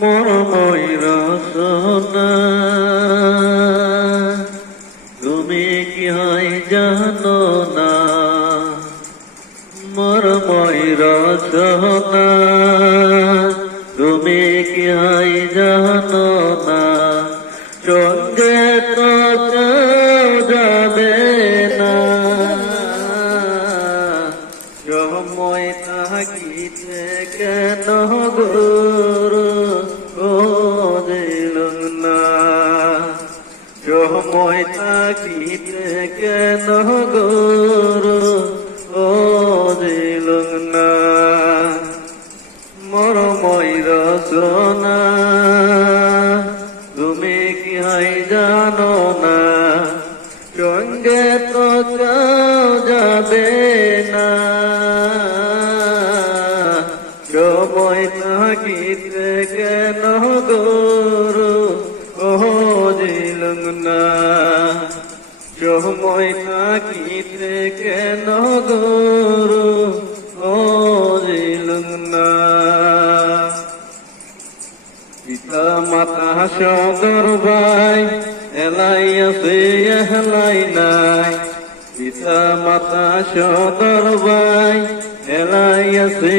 মরময় রচনা তুমি কি হয় জানো না, মরময় রচনা তুমি কি হয় জানো না, সঙ্গে তো যাবে না, সময় থাকিতে কেন গুরু দিলুম না, সময় থাকিতে কেন গুরু দিলুম না, মরময় রচনা তুমি কি হয় জানো না, সঙ্গে তো যাবে না, সময় থাকিতে কেন গুরু দিলুম না, সময় থাকিতে কেন গুরু দিলুম না। পিতা মাতা সদর ভাই এলাই আছে এলাই নাই, পিতা মাতা সদর ভাই এলাই আছে